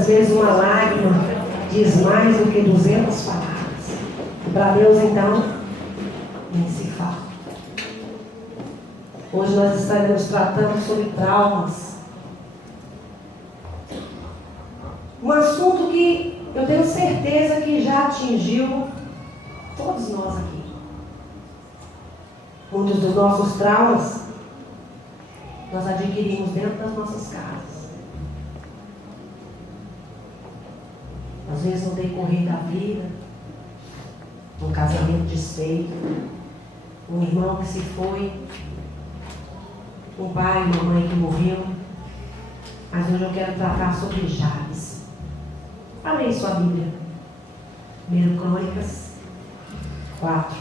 Muitas vezes uma lágrima diz mais do que 200 palavras. E para Deus, então, nem se fala. Hoje nós estaremos tratando sobre traumas. Um assunto que eu tenho certeza que já atingiu todos nós aqui. Muitos dos nossos traumas nós adquirimos dentro das nossas casas. Às vezes no decorrer da vida, um casamento desfeito, um irmão que se foi, um pai e uma mãe que morreu. Mas hoje eu quero tratar sobre Jabes. Abra aí sua Bíblia. 1 Crônicas 4.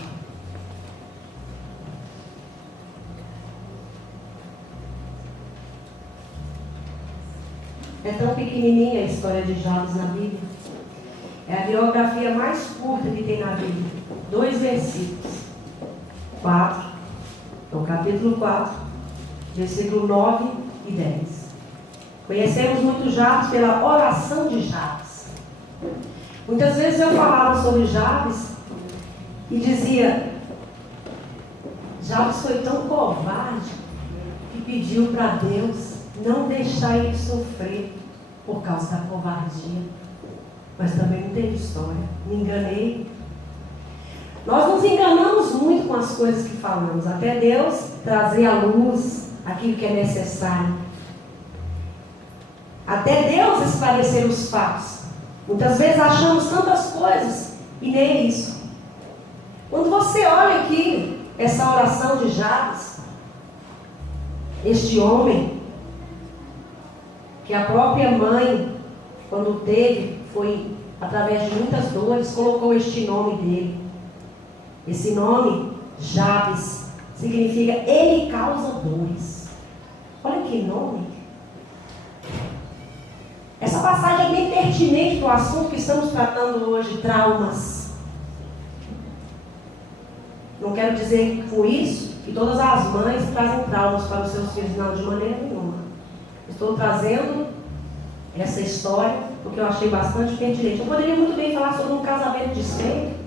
É tão pequenininha a história de Jabes na Bíblia. É a biografia mais curta que tem na Bíblia. 2 versículos. 4. No capítulo 4, versículo 9 e 10. Conhecemos muito Jabes pela oração de Jabes. Muitas vezes eu falava sobre Jabes e dizia: Jabes foi tão covarde que pediu para Deus não deixar ele sofrer por causa da covardia. Mas também não teve história. Me enganei. Nós nos enganamos muito com as coisas que falamos, até Deus trazer à luz aquilo que é necessário. Até Deus esclarecer os fatos. Muitas vezes achamos tantas coisas e nem é isso. Quando você olha aqui essa oração de Jabes, este homem que a própria mãe, quando teve, foi através de muitas dores, colocou este nome dele. Esse nome, Jabes, significa ele causa dores. Olha que nome. Essa passagem é bem pertinente para o assunto que estamos tratando hoje, traumas. Não quero dizer com isso que todas as mães trazem traumas para os seus filhos, não, de maneira nenhuma. Estou trazendo essa história porque eu achei bastante pertinente. Eu poderia muito bem falar sobre um casamento desfeito.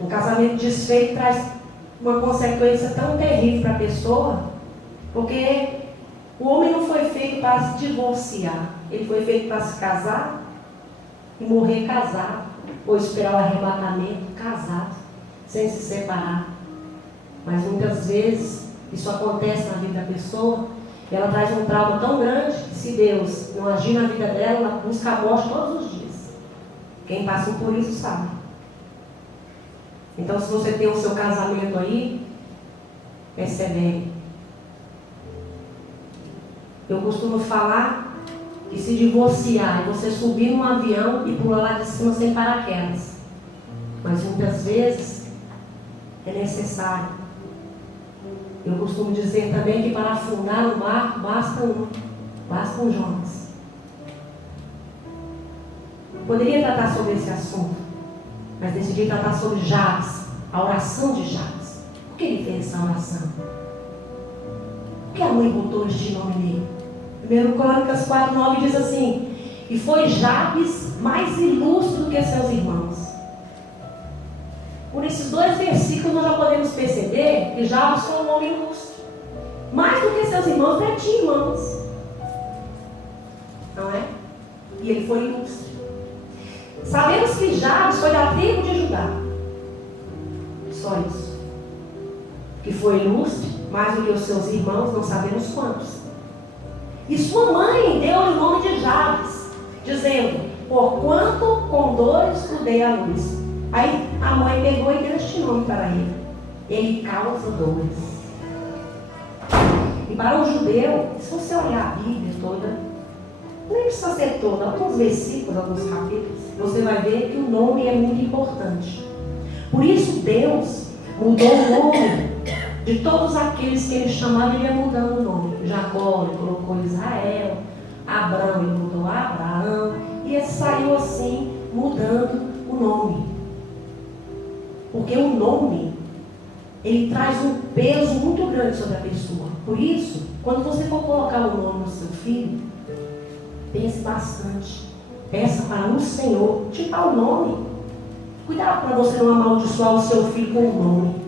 Um casamento desfeito traz uma consequência tão terrível para a pessoa, porque o homem não foi feito para se divorciar, ele foi feito para se casar e morrer casado, ou esperar o arrebatamento casado, sem se separar. Mas muitas vezes isso acontece na vida da pessoa, e ela traz um trauma tão grande que, se Deus não agir na vida dela, ela busca a morte todos os dias. Quem passa por isso sabe. Então, se você tem o seu casamento aí, persevere. Eu costumo falar que se divorciar e você subir num avião e pular lá de cima sem paraquedas. Mas muitas vezes é necessário. Eu costumo dizer também que para afundar o barco basta um Jonas. Eu poderia tratar sobre esse assunto, mas decidi tratar sobre Jabes, a oração de Jabes. Por que ele fez essa oração? Por que a mãe botou este nome nele? 1 Crônicas 4:9 diz assim: e foi Jabes mais ilustre do que seus irmãos. Por esses 2 versículos nós já podemos perceber que Jabes foi um homem ilustre. Mais do que seus irmãos, ele tinha irmãos. Não é? E ele foi ilustre. Sabemos que Jabes foi da tribo de Judá. Só isso. Que foi ilustre, mais do que os seus irmãos, não sabemos quantos. E sua mãe deu-lhe o nome de Jabes, dizendo: porquanto com dores o dei à luz. Aí a mãe pegou e deu este nome para ele. Ele causa dores. E para um judeu, se você olhar a Bíblia toda, nem precisa ser toda, alguns versículos, alguns capítulos, você vai ver que o nome é muito importante. Por isso Deus mudou o nome de todos aqueles que ele chamava, ele ia mudando o nome. Jacó, ele colocou Israel. Abraão, ele mudou Abraão. E ele saiu assim, mudando o nome. Porque o nome, ele traz um peso muito grande sobre a pessoa. Por isso, quando você for colocar o nome no seu filho, pense bastante. Peça para o Senhor te dar o nome. Cuidado para você não amaldiçoar o seu filho com o nome.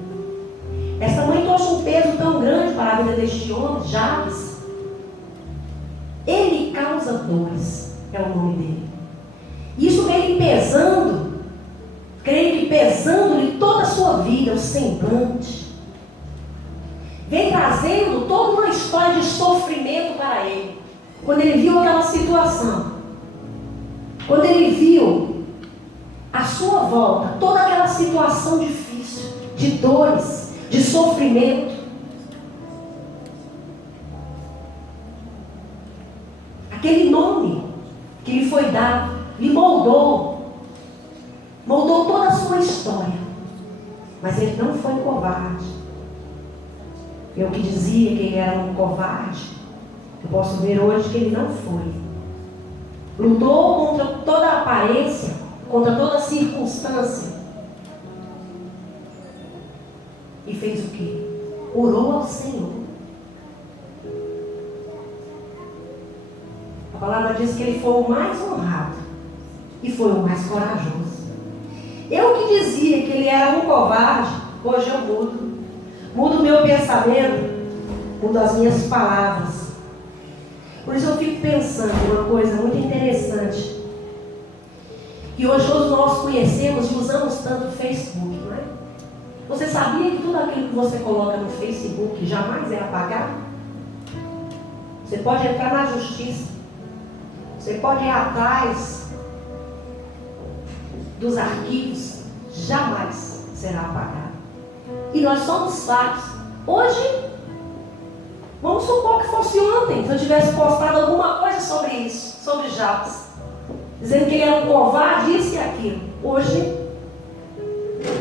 Essa mãe trouxe um peso tão grande para a vida deste homem, Jabes. Ele causa dores, é o nome dele. Isso vem lhe pesando, creio que pesando-lhe toda a sua vida, o semblante. Vem trazendo toda uma história de sofrimento para ele. Quando ele viu aquela situação, quando ele viu à sua volta toda aquela situação difícil, de dores, de sofrimento, aquele nome que lhe foi dado, lhe moldou toda a sua história. Mas ele não foi covarde. Eu que dizia que ele era um covarde, eu posso ver hoje que ele não foi. Lutou contra toda a aparência, contra toda a circunstância. E fez o quê? Orou ao Senhor. A palavra diz que ele foi o mais honrado e foi o mais corajoso. Eu que dizia que ele era um covarde, hoje eu mudo. Mudo o meu pensamento, mudo as minhas palavras. Por isso eu fico pensando em uma coisa muito interessante. Que hoje todos nós conhecemos e usamos tanto o Facebook, não é? Você sabia que tudo aquilo que você coloca no Facebook jamais é apagado? Você pode entrar na justiça. Você pode ir atrás dos arquivos. Jamais será apagado. E nós somos falhos. Hoje, vamos supor que fosse ontem, se eu tivesse postado alguma coisa sobre isso, sobre Jabes, dizendo que ele era um covarde, isso e aquilo. Hoje,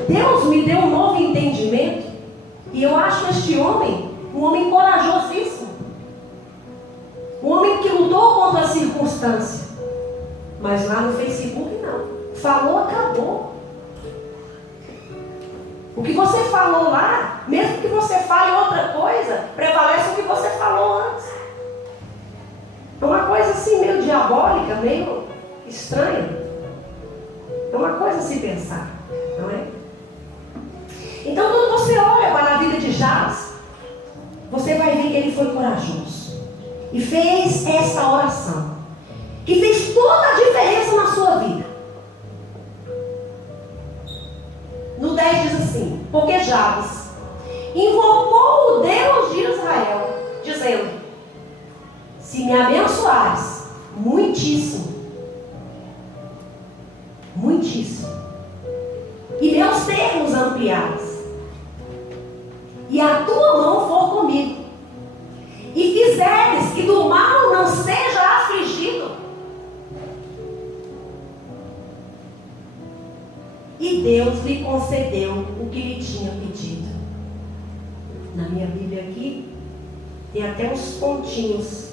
Deus me deu um novo entendimento, e eu acho este homem um homem corajosíssimo, um homem que lutou contra a circunstância. Mas lá no Facebook não. Falou, acabou. O que você falou lá, mesmo que você fale outra coisa, prevalece o que você falou antes. É uma coisa assim meio diabólica, meio estranha. É uma coisa a se pensar, não é? Então quando você olha para a vida de Jabes, você vai ver que ele foi corajoso. E fez esta oração, que fez toda a diferença na sua vida. No 10 diz assim: porque Jabes invocou o Deus de Israel, dizendo: se me abençoares muitíssimo, muitíssimo, e meus termos ampliares, e a tua mão for comigo, e fizeres que do mal não seja afligido, e Deus lhe concedeu o que lhe tinha pedido. Na minha Bíblia aqui tem até uns pontinhos.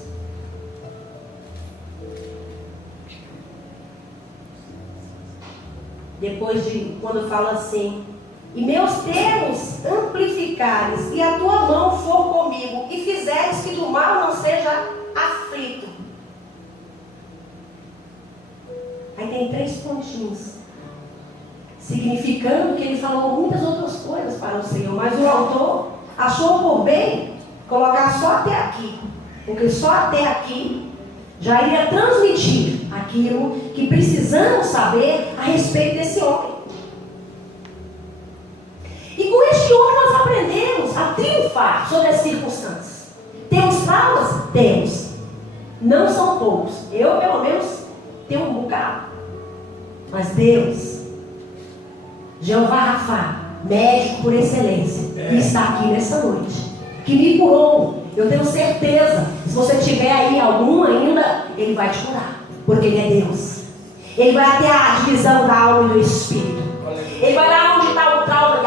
Depois de quando fala assim: e meus termos amplificares, e a tua mão for comigo, e fizeres que do mal não seja aflito. Aí tem 3 pontinhos, significando que ele falou muitas outras coisas para o Senhor, mas o autor achou por bem colocar só até aqui, porque só até aqui já iria transmitir aquilo que precisamos saber a respeito desse homem. E com este homem nós aprendemos a triunfar sobre as circunstâncias. Temos traumas? Temos. Não são poucos. Eu, pelo menos, tenho um bocado. Mas Deus, Jeová Rafá, médico por excelência, que está aqui nessa noite, que me curou. Eu tenho certeza, se você tiver aí algum ainda, Ele vai te curar, porque Ele é Deus. Ele vai até a divisão da alma e do espírito. Ele vai lá onde está o trauma e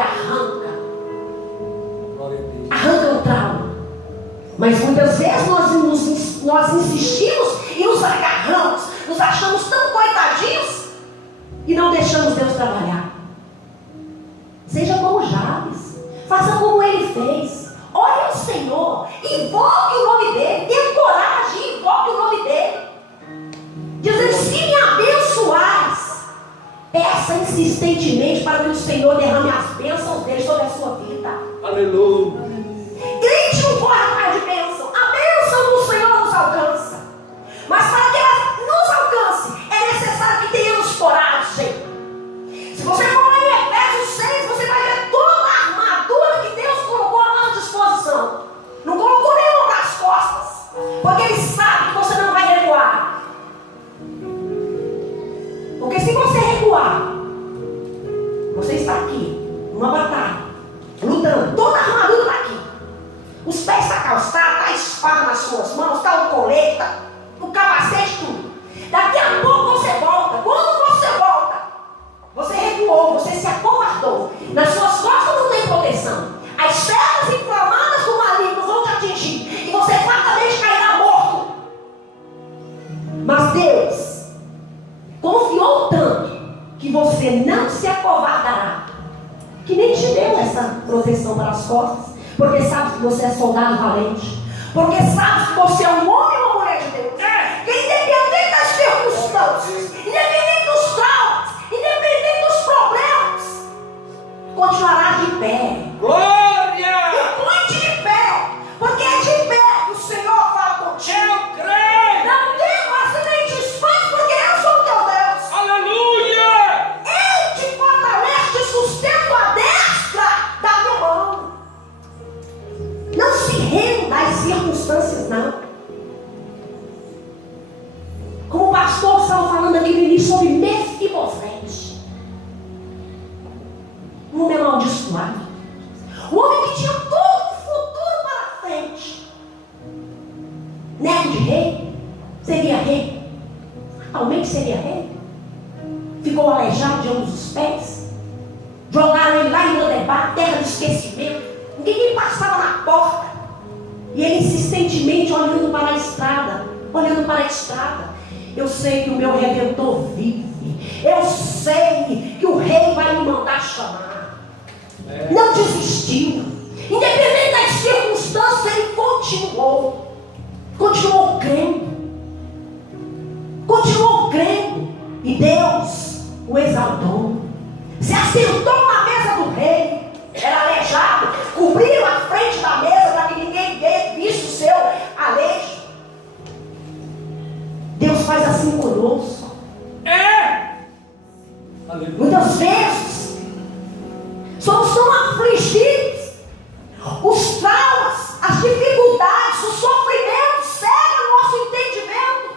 arranca o trauma. Mas muitas vezes nós insistimos e nos agarramos, nos achamos tão coitadinhos e não deixamos Deus trabalhar. Seja como Jabes, faça como ele fez. Ore ao Senhor, invoque o nome dele, tenha coragem, invoque o nome dele. peça insistentemente para que o Senhor derrame as bênçãos dele sobre a sua vida. Aleluia. Crente não corre atrás de bênção. A bênção do Senhor nos alcança. Mas para que ela nos alcance, é necessário que tenhamos coragem. Se você for lá em Efésios 6, você vai ver toda a armadura que Deus colocou à nossa disposição. Não colocou nenhuma nas costas, porque Ele sabe que você não vai recuar. Porque se você recuar, você está aqui, numa batalha, lutando. Toda a armadura está aqui. Os pés estão calçados, está a espada nas suas mãos, está o colete, está o capacete, tudo. Daqui a pouco você volta. Quando você volta, você recuou, você se acovardou. Nas suas costas não tem proteção. As setas inflamadas do maligno vão te atingir. E você fatalmente cairá morto. Mas Deus confiou tanto que você não se acovardará, que nem te deu essa proteção para as costas. Porque sabe que você é soldado valente. Porque sabe que você é um homem ou uma mulher de Deus. Que independente das circunstâncias, independente dos traumas, independente dos problemas, continuará de pé. Glória! E põe-te de pé. Porque é de pé que o Senhor fala contigo. Eu creio! Não temas nem te espantes, porque eu sou o teu Deus. Aleluia! Ele te fortalece, te sustenta a destra da minha mão. Não se renda às circunstâncias, não. Como o pastor estava falando aqui no início sobre Mefibosete, um homem amaldiçoado, um homem que tinha todo o futuro para frente, neto de rei, seria rei, realmente seria rei. Ficou aleijado de ambos os pés, jogaram ele lá em Lodebar, terra de esquecimento. Ninguém passava na porta. E ele insistentemente olhando para a estrada. Olhando para a estrada. Eu sei que o meu Redentor vive. Eu sei que o rei vai me mandar chamar. Não desistiu. Independente das circunstâncias, ele continuou. Continuou crendo. Continuou crendo. E Deus o exaltou. Se assentou na mesa do rei. Era aleijado, cobriram a frente da mesa para que ninguém visse o seu aleijo. Deus faz assim conosco. Muitas vezes somos tão afligidos. Os traumas, as dificuldades, o sofrimento cegam o nosso entendimento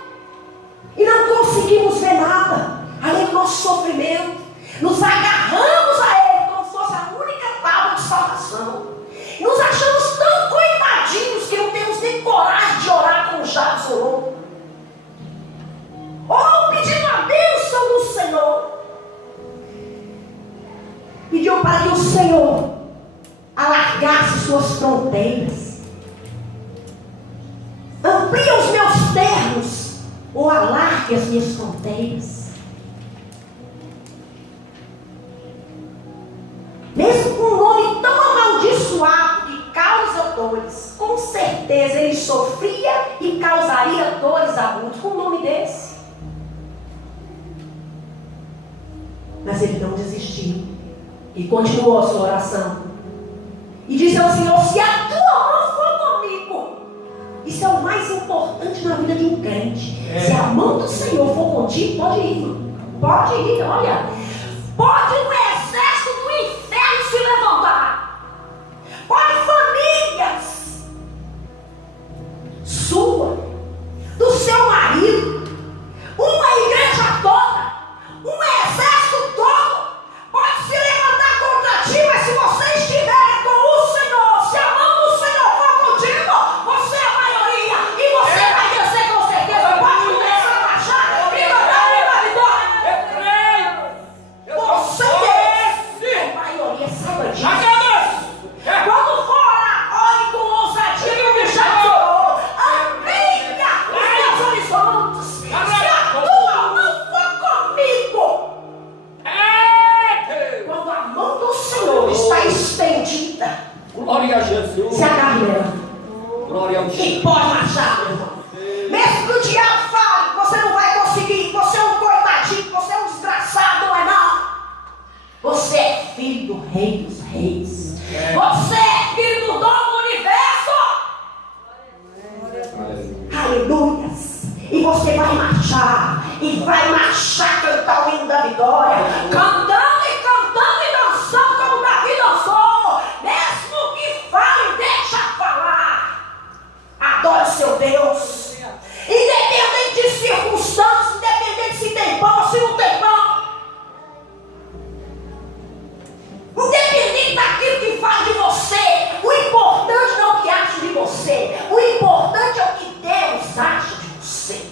e não conseguimos ver nada além do nosso sofrimento. Nos agarramos a ele como se fosse a única tábua de salvação. Nos achamos tão coitadinhos que não temos nem coragem de orar como Jabes orou. Ou pedindo a bênção do Senhor. Pediu para que o Senhor alargasse suas fronteiras. Amplie os meus termos, ou alargue as minhas fronteiras. Mesmo com um nome tão amaldiçoado que causa dores, com certeza ele sofria e causaria dores agudas com um nome desse. Mas ele não desistiu e continuou a sua oração. E disse ao Senhor: se a tua mão for comigo, isso é o mais importante na vida de um crente. Se a mão do Senhor for contigo, pode ir, irmão. Pode ir, olha. Pode o exército do inferno se levantar. Pode famílias sua, do seu marido, uma igreja toda, um exército todo pode se levantar contra ti, mas se você estiver com o Senhor, se a mão do Senhor for contigo, você é a maioria e você vai vencer com certeza. Pode começar a marchar e mandar uma vitória. Você é a maioria, saiba disso. Quando for orar, ore com ousadia que o já orou. Amplia os teus horizontes. Se a tua mão for comigo, quando a mão do Senhor está estendida, Glória a Jesus. se agarre nela Glória ao e Senhor. pode marchar, meu irmão. Mesmo que o diabo fale que você não vai conseguir, que você é um coitadinho, que você é um desgraçado, não é não. Você é filho do Rei dos Reis. Você é filho do dono do universo. Aleluias. E você vai marchar. E vai marchar cantar o hino da vitória. Cantando e cantando e dançando como Davi dançou. Mesmo que fale, deixa falar. Adore o seu Deus. Independente de circunstâncias, independente se tem pão ou se não tem pão. Independente daquilo que fala de você, o importante não é o que acha de você. O importante é o que Deus acha de você.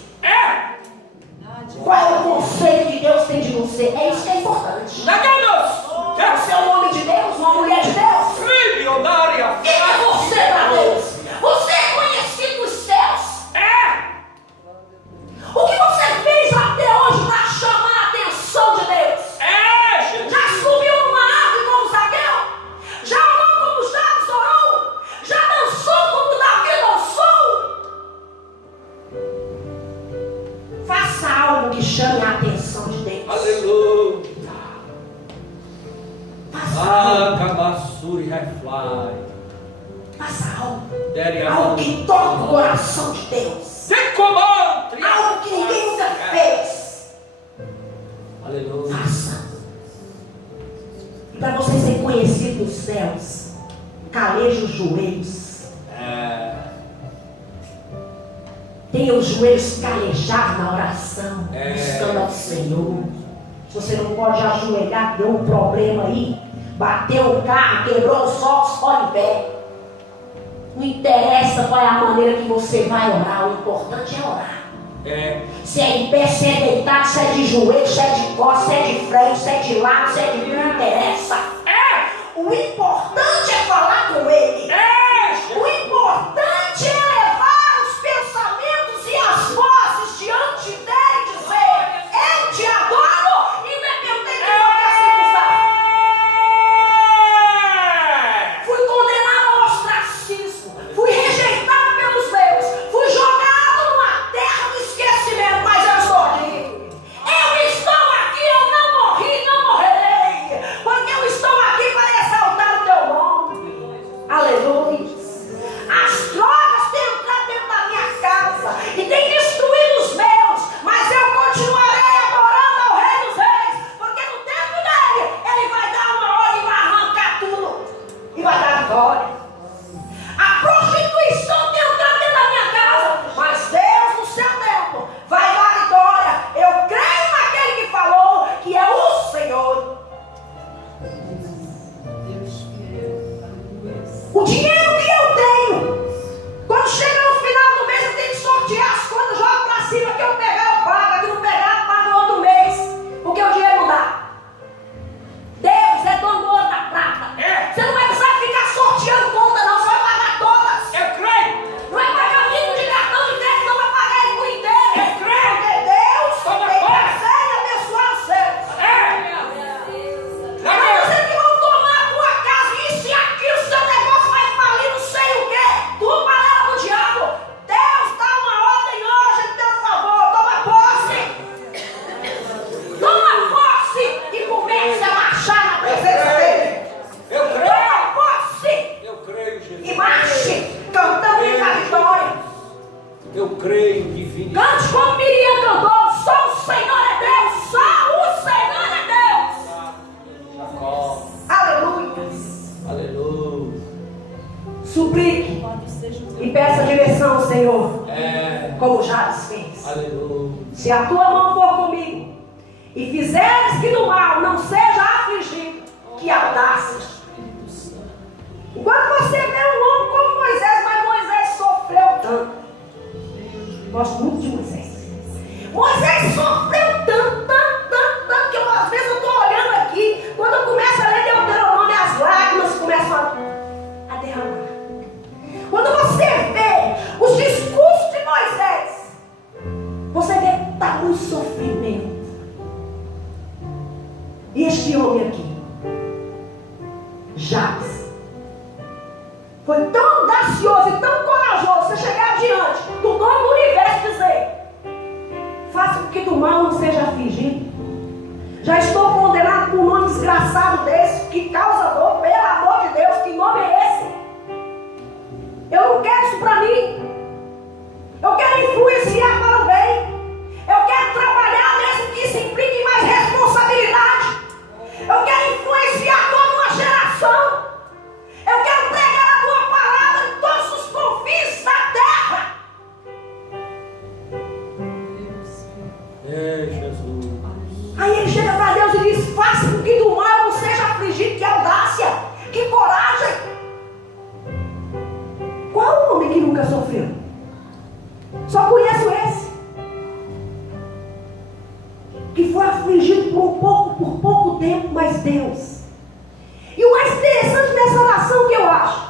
Qual é o conceito que Deus tem de você? É isso que é importante. Você é um homem de Deus, uma mulher de Deus. Quem é você para Deus? Você é conhecido dos céus. O que você fez até hoje para chamar a atenção de Deus? Já subiu numa árvore como Zaqueu? Já orou como Jabes orou? Já dançou como Davi dançou? Faça algo que chame a atenção de Deus. Aleluia. Faça algo. Cabassuri refly. Faça algo. Algo que toque o coração de Deus. Algo que ninguém nunca fez. Aleluia. Faça. E para você ser conhecido nos céus, caleje os joelhos. Tenha os joelhos calejados na oração, buscando ao Senhor. Se você não pode ajoelhar, deu um problema aí, bateu o carro, quebrou os ossos, pode em pé. Não interessa qual é a maneira que você vai orar, o importante é orar. Se é em pé, se é deitado, se é de joelho, se é de costas, se é de frente, se é de lado, se é de não interessa. O importante é falar com Ele. O importante é levar os pensamentos e as vozes diante dele e dizer: eu te adoro, independente de qualquer circunstância. Fui condenado ao ostracismo, fui rejeitado pelos meus, fui jogado numa terra do esquecimento, mas eu estou aqui. Eu estou aqui, eu não morri, não morrerei, porque eu estou aqui para exaltar o teu nome. Aleluia. As drogas têm entrado dentro da minha casa e têm destruído os meus, mas eu continuarei adorando ao Rei dos Reis, porque no tempo dele, ele vai dar uma hora e vai arrancar tudo e vai dar vitória. A prostituição tem entrado dentro da minha casa, mas Deus no seu tempo vai dar vitória. Eu creio naquele que falou, que é o Senhor. O dinheiro que eu tenho, quando chega no final do mês, eu tenho que sortear as contas, jogo pra cima, que eu pegar eu pago, que não pegar eu pago no outro mês, porque o dinheiro não dá. Deus é dono do ouro da prata. Você não vai precisar ficar sorteando conta não, você vai pagar todas. Não vai pagar mínimo de cartão de crédito, não vai pagar ele por inteiro. Porque Deus tem prazer em abençoar os seus. Mas você que vão tomar a tua casa, isso e aquilo, seu negócio vai falir, não sei o quê. Tudo panela do diabo. Deus dá uma ordem hoje em teu favor. Toma posse. Toma posse e comece a marchar na presença dele. Toma posse Eu creio, Jesus. e marche, cantando em vitória. Eu creio, divino. Cante como Miriam cantou. Só o Senhor é Deus. Só o Senhor é Deus. Aleluia. Aleluia. Suplique e peça direção ao Senhor, como Jabes fez. Aleluia. Se a tua mão for comigo e fizeres que do mal não seja afligido, que audácia. Enquanto você vê um homem como Moisés, mas Moisés sofreu tanto. Gosto muito de Moisés. Moisés sofreu tanto, que eu, às vezes eu estou olhando aqui, quando eu começo a ler Deuteronômio, as lágrimas começam a derramar. Quando você vê os discursos de Moisés, você vê tamanho sofrimento. E este homem aqui, Jabes, foi tão audacioso e tão corajoso você chegar diante do dono do universo e dizer: faça com que do mal não seja afligido. Já estou condenado com um nome desgraçado desse, que causa dor, pelo amor de Deus, que nome é esse? Eu não quero isso para mim. Eu quero influenciar para o bem. Eu quero trabalhar mesmo que isso implique mais responsabilidade. Eu quero influenciar toda uma geração. Eu quero pregar a tua palavra em todos os confins da terra. Jesus. Aí ele chega para Deus e diz: faça com que do mal eu não seja afligido. Que audácia, que coragem. Qual o homem que nunca sofreu? Só conheço esse, que foi afligido por pouco tempo, mas Deus. E o mais interessante dessa oração que eu acho,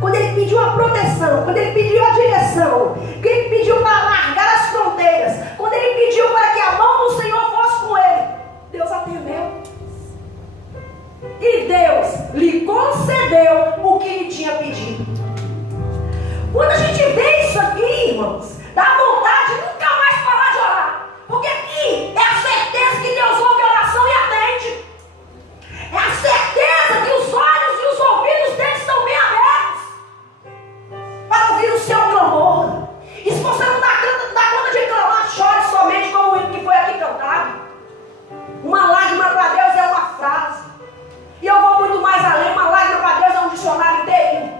quando ele pediu a proteção, quando ele pediu a direção, quando ele pediu para largar as fronteiras, quando ele pediu para que a mão do Senhor fosse com ele, Deus atendeu. E Deus lhe concedeu o que lhe tinha pedido. Quando a gente vê isso aqui, irmãos, dá vontade de nunca mais parar de orar. Porque aqui é a certeza que Deus ouve a oração e atende. É a certeza que os olhos e os ouvidos dele estão bem abertos para ouvir o seu clamor. E se você não dá conta de clamar, chore somente como o hino que foi aqui cantado. Uma lágrima para Deus é uma frase. E eu vou muito mais além. Uma lágrima para Deus é um dicionário inteirinho.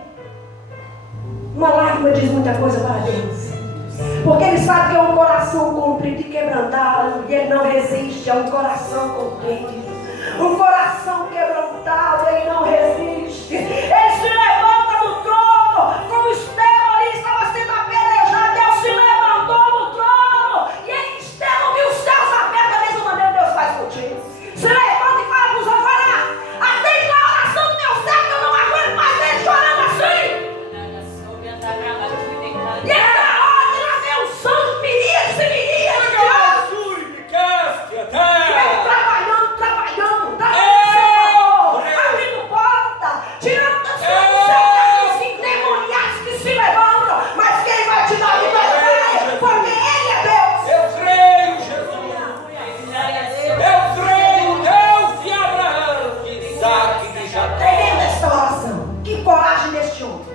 Uma lágrima diz muita coisa para Deus. Porque Ele sabe que é um coração contrito e quebrantado. E Ele não resiste a um coração contrito. Um coração quebrantado, Ele não resiste. Ele se levanta no trono. Como Estevão ali estava sendo apedrejado, Deus se levantou no trono. E ele, Estevão, viu os céus abertos. Da mesma maneira Deus faz contigo. Se levanta e fala para os outros: olha, atende a oração do meu servo, que eu não aguento mais ele chorando assim. E essa ordem lá vem o santo miríades e miríades de anjos. Trabalhando, Senhor, abrindo porta, tirando das coisas endemoniadas que se levantam. Mas quem vai te dar a vitória? Porque Ele é Deus. Eu creio, Jesus. Eu creio, Deus de Abraão, de Isaac, de Jacó. Tremenda esta oração. Que coragem deste homem.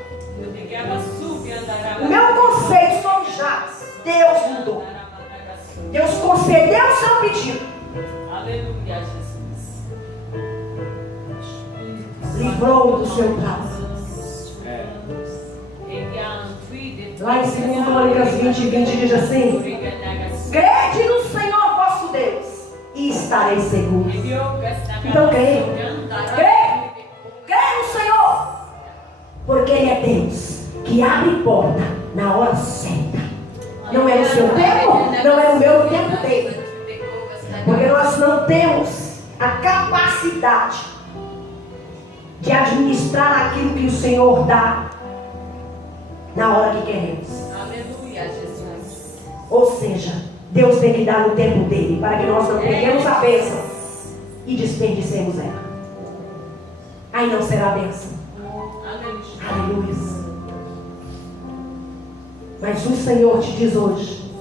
O meu conceito sobre Jabes, Deus mudou. Deus concedeu o seu pedido. Aleluia, Jesus. Livrou do seu braço. Lá em 2 Crônicas 20 diz assim: crede no Senhor vosso Deus e estareis seguros. Então creia. Creia no Senhor, porque Ele é Deus que abre porta na hora certa. Não é no seu tempo, não é no meu tempo dele. Porque nós não temos a capacidade de administrar aquilo que o Senhor dá na hora que queremos. Aleluia, Jesus. Ou seja, Deus tem que dar no tempo dele, para que nós não peguemos a bênção e desperdicemos ela. Aí não será bênção. Aleluia. Mas o Senhor te diz hoje: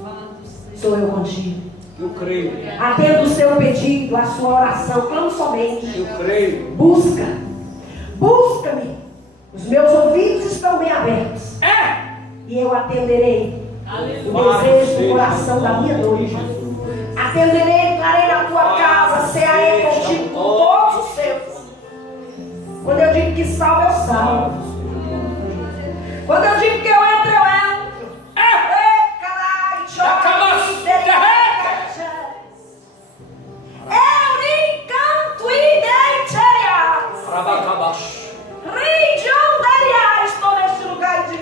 sou eu contigo. Eu creio. Atenda o seu pedido, a sua oração, clame somente. Eu creio. Busca-me. Os meus ouvidos estão bem abertos. E eu atenderei o desejo do coração da minha noiva. Atenderei, entrarei na tua casa, cearei contigo com todos os seus. Quando eu digo que salvo, eu salvo. Quando eu digo que eu entro, eu entro. Estou neste lugar de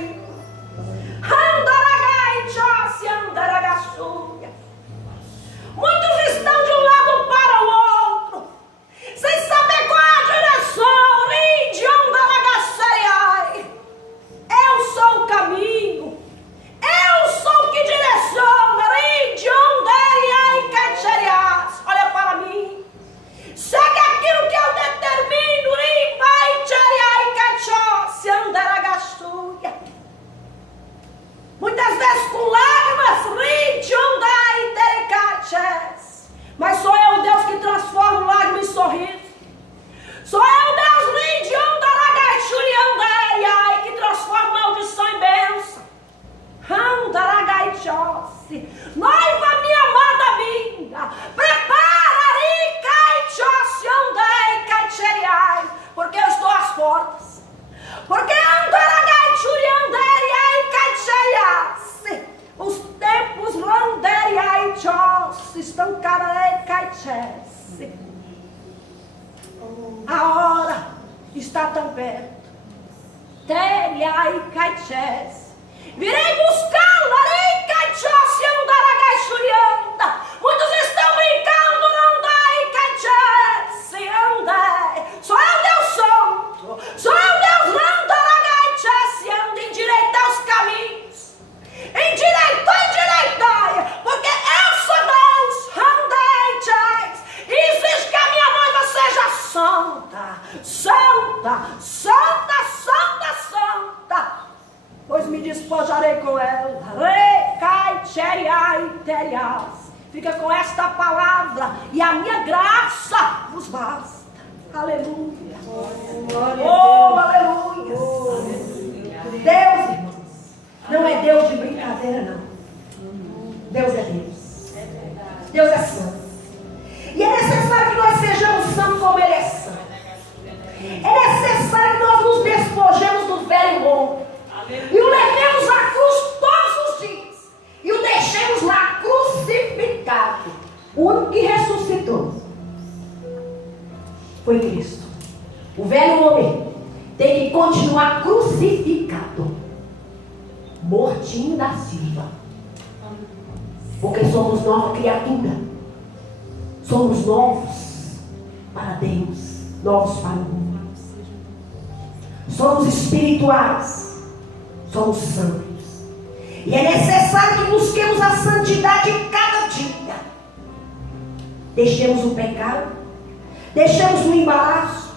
muitos estão de um lado para o outro, sem saber qual é a direção. Eu sou o fortes. Porque os tempos estão a hora está tão perto. Virei buscá-lo. Muitos estão brincando, não dá. Só é o Deus Santo. Só é o Deus anda, endireitar os caminhos. Endireitai, porque eu sou Deus, andei. E exige que a minha noiva seja santa. Pois me despojarei com ela. Fica com esta palavra e a minha graça vos basta. Aleluia. Oh, aleluia. Deus, irmãos, não é Deus de brincadeira, não. Deus é Deus. Deus é santo. E é necessário que nós sejamos santos como Ele é santo. É necessário que nós nos despojemos do velho homem e o levemos à cruz todos os dias e o deixemos lá crucificado. O único que ressuscitou foi Cristo. O velho homem tem que continuar crucificado, mortinho da silva, porque somos nova criatura. Somos novos para Deus, novos para o mundo. Somos espirituais, somos santos. E é necessário que busquemos a santidade cada dia. Deixemos o pecado, deixemos o embaraço,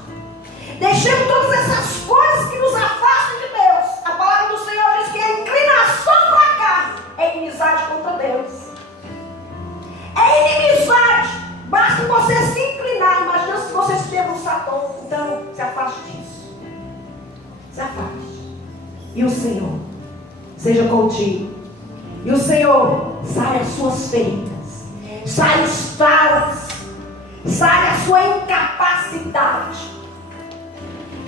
deixemos todas essas coisas que nos afastam de Deus. A palavra do Senhor diz que a inclinação para a carne é inimizade contra Deus. É inimizade. Basta você se inclinar. Imagina se você se debruçar todo. Então, se afaste disso. Se afaste. E o Senhor seja contigo. E o Senhor sare as suas feridas, sare os traumas, sare a sua incapacidade,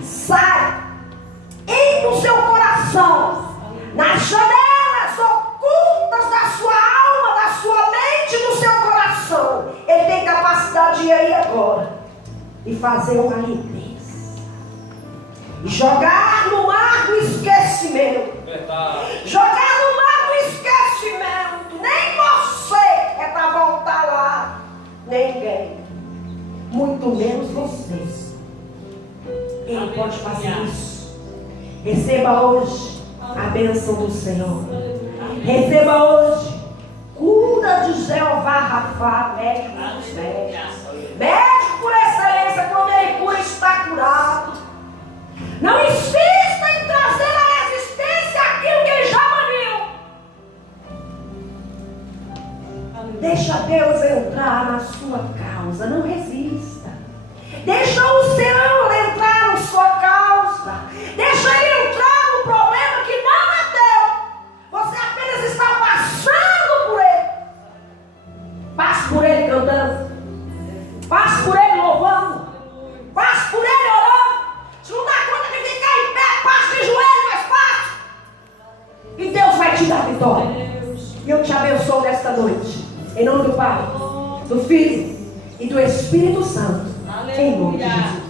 sare no seu coração, nas janelas ocultas da sua alma, da sua mente, do seu coração. Ele tem capacidade de ir aí agora e fazer uma limpeza e jogar no mar do esquecimento. Jogar no mar do esquecimento. Nem você é para voltar lá, ninguém, muito menos você. Ele pode fazer isso. Receba hoje a bênção do Senhor. Receba hoje cura de Jeová Rafa, médico dos médicos. Médico por excelência, quando ele cura, está curado. Não insista em trazer à existência aquilo que ele já baniu. Deixa Deus entrar na sua causa, não resista. Deixa o Senhor entrar na sua causa. Deixa Ele entrar no problema que não é teu. Você apenas está passando por ele. Passe por ele cantando. Passe por ele louvando. Passe por ele orando. Se não dá conta de ficar em pé, passe de joelho, mas passe. E Deus vai te dar vitória. E eu te abençoo nesta noite. Em nome do Pai, do Filho e do Espírito Santo. Em nome de Jesus.